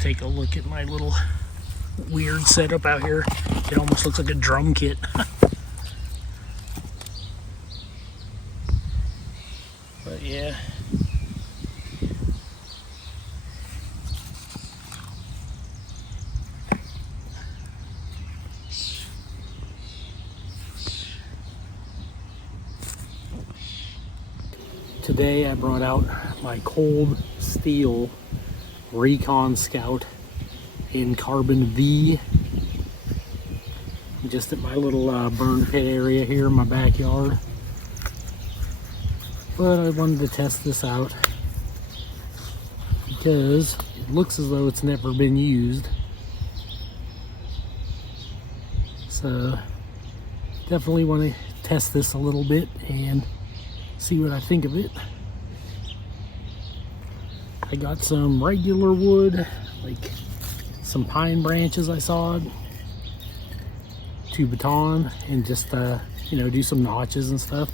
Take a look at my little weird setup out here. It almost looks like a drum kit. But yeah. Today I brought out my cold steel Recon Scout in carbon V, just at my little burn pit area here in my backyard. But I wanted to test this out because it looks as though it's never been used. So definitely want to test this a little bit and see what I think of it. I got some regular wood, like some pine branches I sawed to baton and just you know, do some notches and stuff.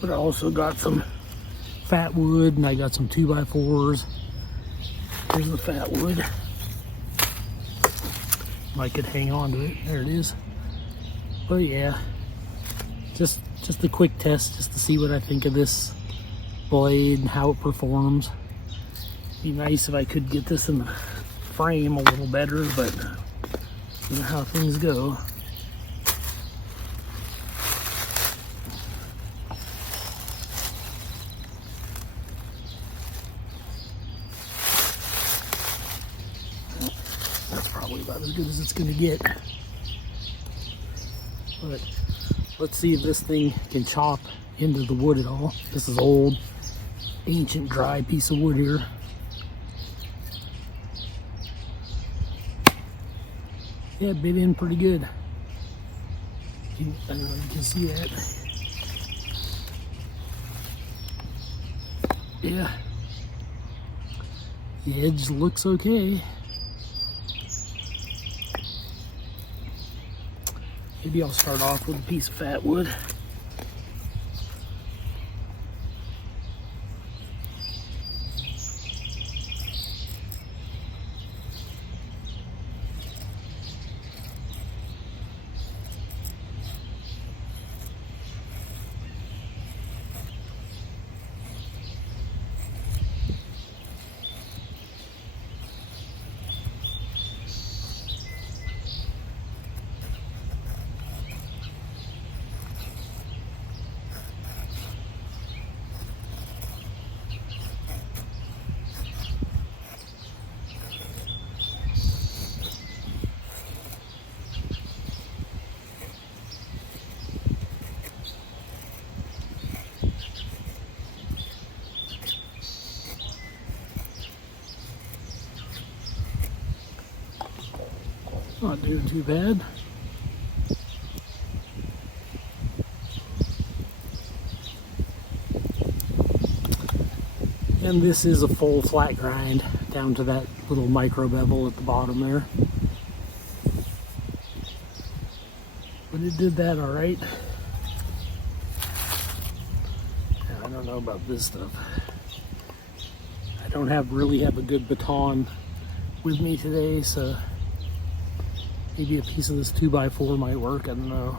But I also got some fat wood and I got some 2x4s. Here's the fat wood. I could hang on to it. There it is. But yeah, just a quick test just to see what I think of this blade and how it performs. Be nice if I could get this in the frame a little better, but you know how things go. That's probably about as good as it's going to get. But let's see if this thing can chop into the wood at all. This is old, ancient, dry piece of wood here. Yeah, it bit in pretty good. I don't know if you can see that. Yeah. The edge looks okay. Maybe I'll start off with a piece of fat wood. Not doing too bad. And this is a full flat grind down to that little micro bevel at the bottom there. But it did that all right. I don't know about this stuff. I don't really have a good baton with me today, so maybe a piece of this 2x4 might work, I don't know.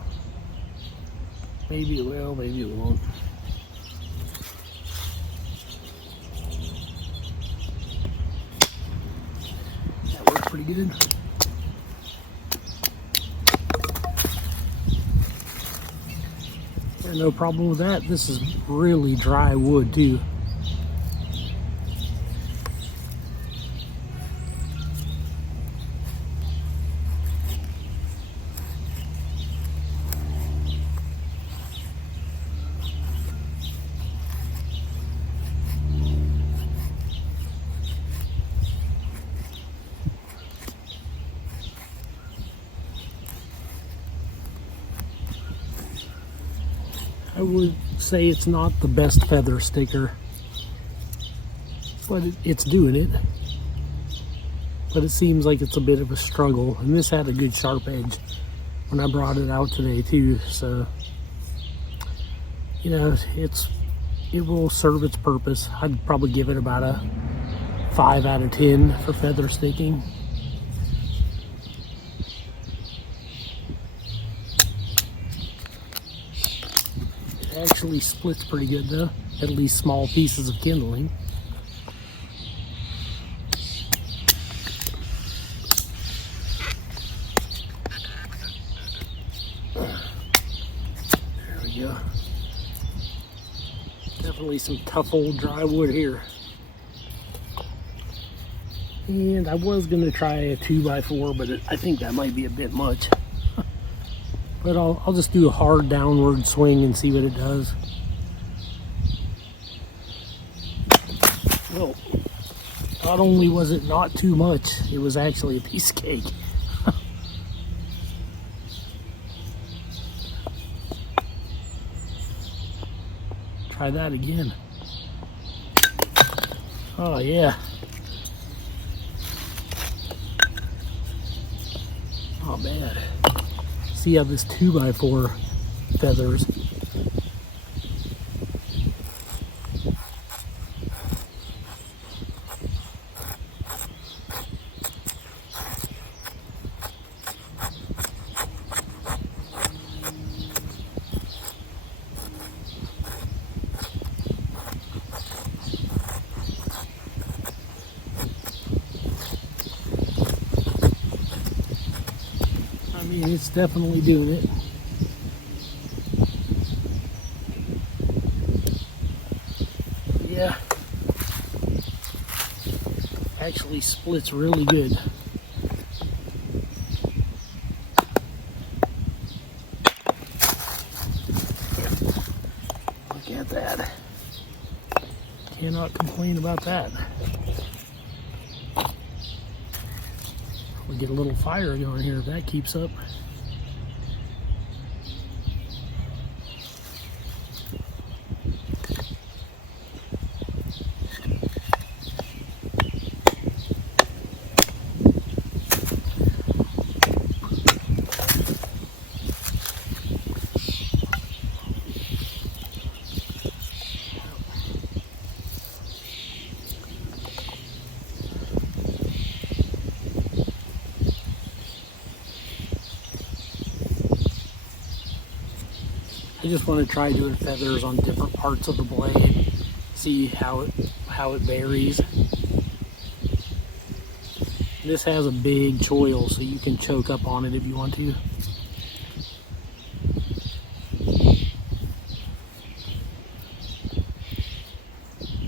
Maybe it will, maybe it won't. That worked pretty good. Yeah, no problem with that. This is really dry wood too. I would say it's not the best feather sticker, but it's doing it. But it seems like it's a bit of a struggle, and this had a good sharp edge when I brought it out today too, so you know, it will serve its purpose. I'd probably give it about a 5 out of 10 for feather sticking. Actually splits pretty good though, at least small pieces of kindling. There we go. Definitely some tough old dry wood here. And I was gonna try a 2x4, but I think that might be a bit much. But I'll just do a hard downward swing and see what it does. Well, not only was it not too much, it was actually a piece of cake. Try that again. Oh yeah. Not bad. See how this 2x4 feathers. I mean, it's definitely doing it. Yeah, actually splits really good. Look at that. Cannot complain about that. We'll get a little fire going here if that keeps up. I just want to try doing feathers on different parts of the blade, see how it varies. This has a big choil, so you can choke up on it if you want to.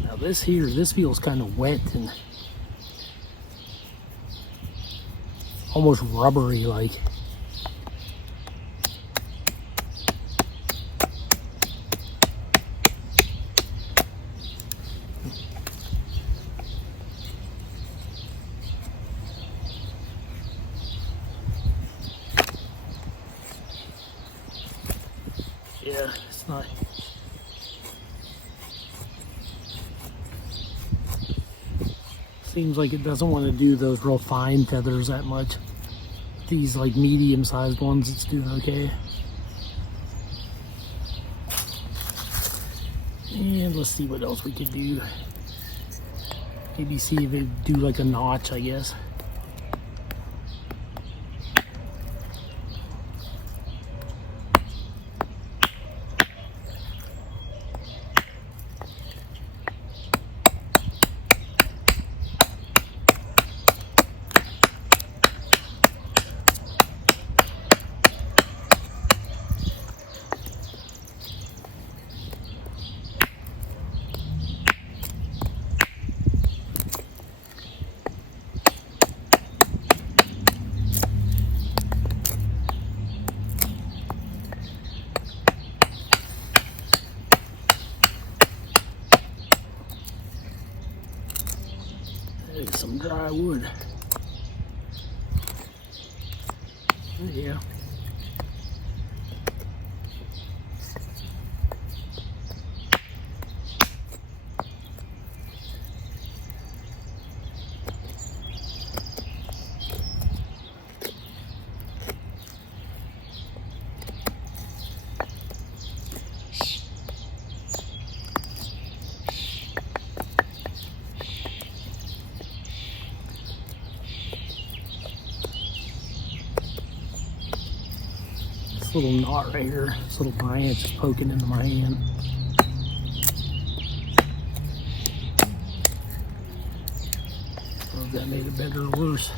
Now this feels kind of wet and almost rubbery like. Yeah, it's not. Seems like it doesn't want to do those real fine feathers that much. These like medium-sized ones, it's doing okay. And let's see what else we can do. Maybe see if they do like a notch, I guess. There's some dry wood. There you go. this little knot right here, this little branch is poking into my hand. I don't know if that made it better or worse.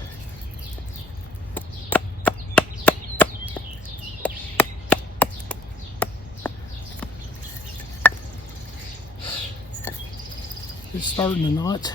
It's starting to knot.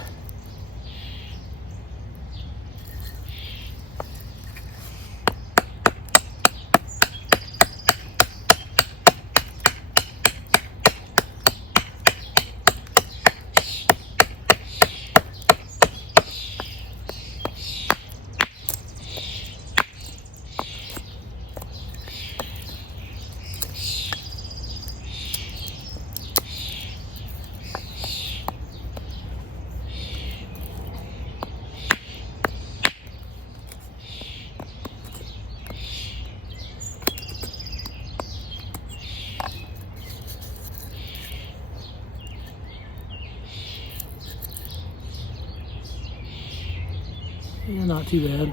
Yeah, not too bad.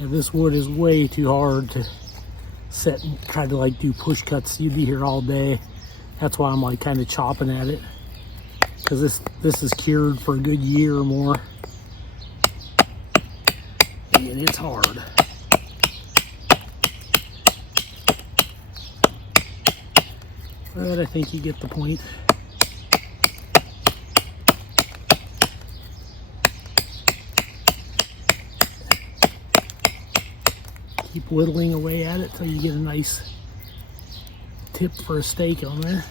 Yeah, this wood is way too hard to set and try to like do push cuts. You'd be here all day. That's why I'm like kind of chopping at it, because this is cured for a good year or more, and it's hard. But I think you get the point. Keep whittling away at it till you get a nice tip for a steak on there.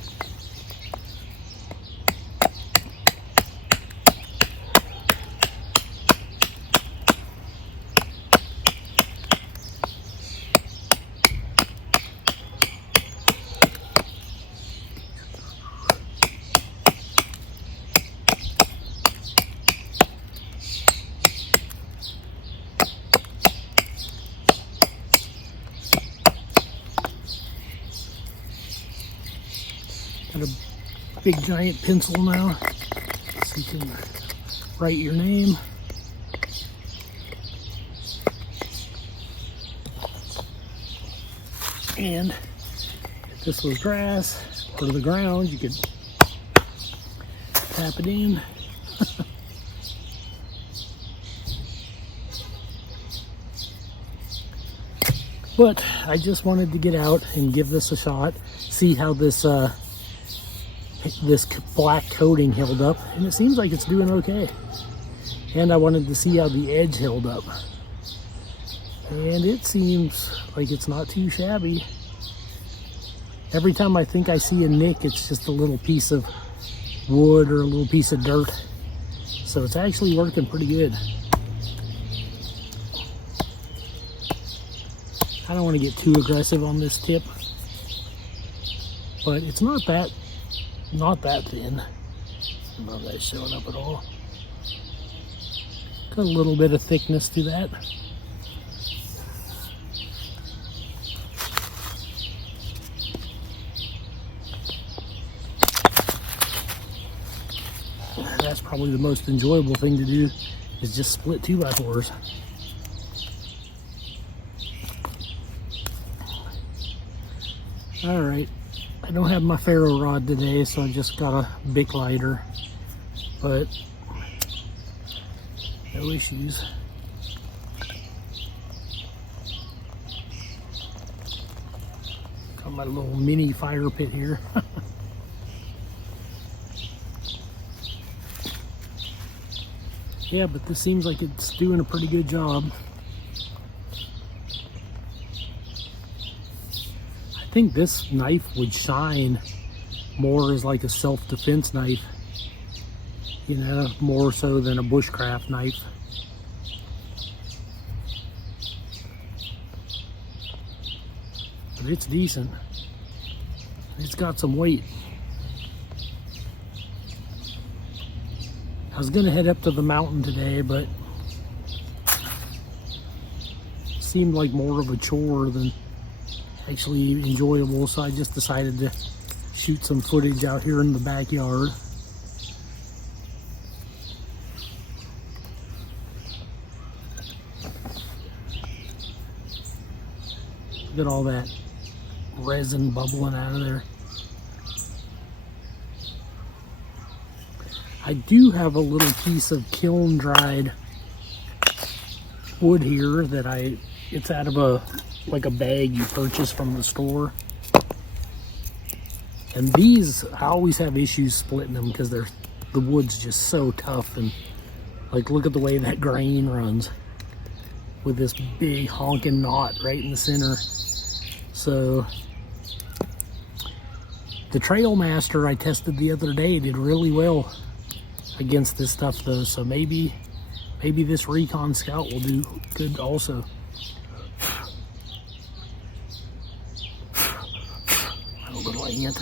Got a big giant pencil now, so you can write your name. And if this was grass or the ground, you could tap it in. But I just wanted to get out and give this a shot, see how this black coating held up, and it seems like it's doing okay. And I wanted to see how the edge held up, and it seems like it's not too shabby. Every time I think I see a nick, it's just a little piece of wood or a little piece of dirt, so it's actually working pretty good. I don't want to get too aggressive on this tip, but it's not that thin. I don't know if that's showing up at all. Got a little bit of thickness to that. That's probably the most enjoyable thing to do, is just split 2x4s. All right. I don't have my ferro rod today, so I just got a Bic lighter, but no issues. Got my little mini fire pit here. Yeah, but this seems like it's doing a pretty good job. I think this knife would shine more as like a self-defense knife, you know, more so than a bushcraft knife. But it's decent. It's got some weight. I was gonna head up to the mountain today, but it seemed like more of a chore than actually enjoyable, so I just decided to shoot some footage out here in the backyard. Look at all that resin bubbling out of there. I do have a little piece of kiln dried wood here that it's out of like a bag you purchase from the store. And these, I always have issues splitting them because the wood's just so tough, and like look at the way that grain runs with this big honking knot right in the center. So the Trailmaster I tested the other day did really well against this stuff though, so maybe this Recon Scout will do good also. A little ant.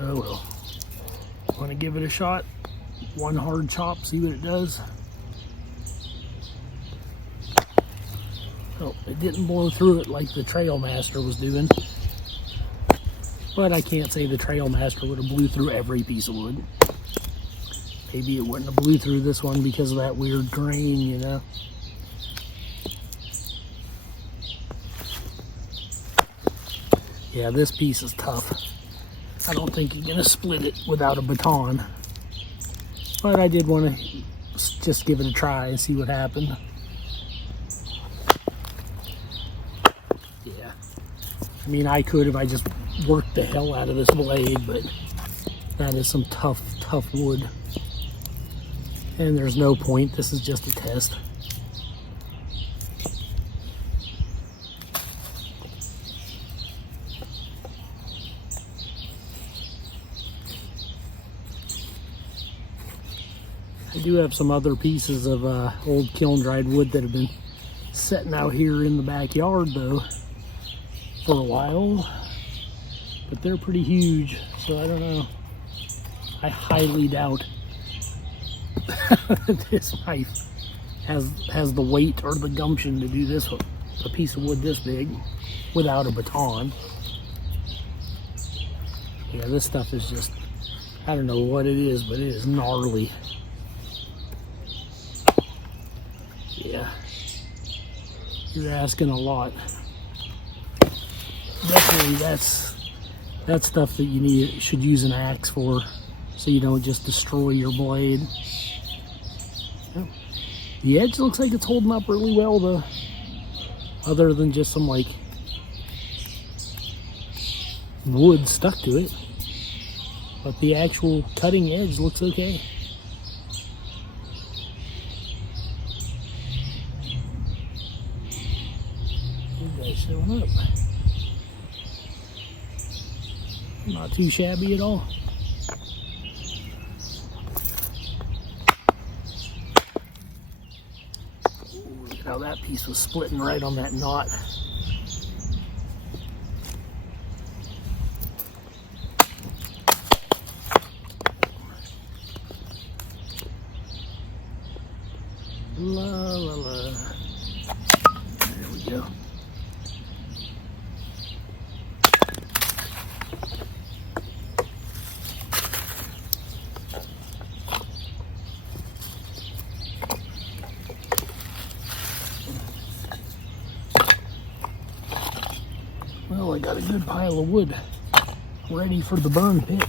Oh well. Want to give it a shot? One hard chop, see what it does. Oh, it didn't blow through it like the Trailmaster was doing. But I can't say the Trailmaster would have blew through every piece of wood. Maybe it wouldn't have blew through this one because of that weird grain, you know. Yeah, this piece is tough. I don't think you're gonna split it without a baton. But I did want to just give it a try and see what happened. Yeah. I mean, I could if I just worked the hell out of this blade, but that is some tough wood. And there's no point, this is just a test. I do have some other pieces of old kiln dried wood that have been sitting out here in the backyard though for a while. But they're pretty huge, so I don't know. I highly doubt this knife has the weight or the gumption to do this, a piece of wood this big without a baton. Yeah, this stuff is just, I don't know what it is, but it is gnarly. Yeah, you're asking a lot. Definitely that's stuff that you should use an axe for, so you don't just destroy your blade. Yep. The edge looks like it's holding up really well though, other than just some like wood stuck to it. But the actual cutting edge looks okay. You guys showing up. Not too shabby at all. Ooh, look at how that piece was splitting right on that knot. La la la. There we go. Well, I got a good pile of wood ready for the burn pit.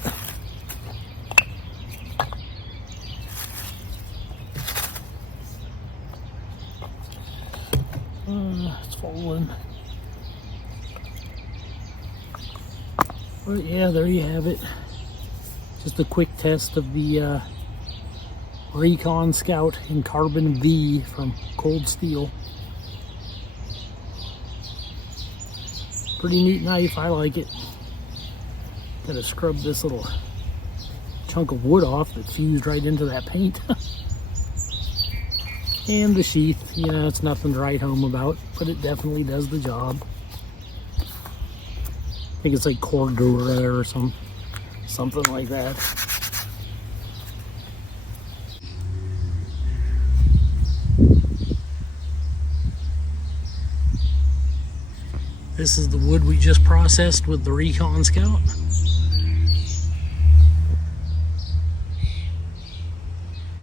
It's falling. But yeah, there you have it. Just a quick test of the Recon Scout in Carbon V from Cold Steel. Pretty neat knife, I like it. Gotta scrub this little chunk of wood off that fused right into that paint. And the sheath, you know, it's nothing to write home about, but it definitely does the job. I think it's like Cordura or something like that. This is the wood we just processed with the Recon Scout.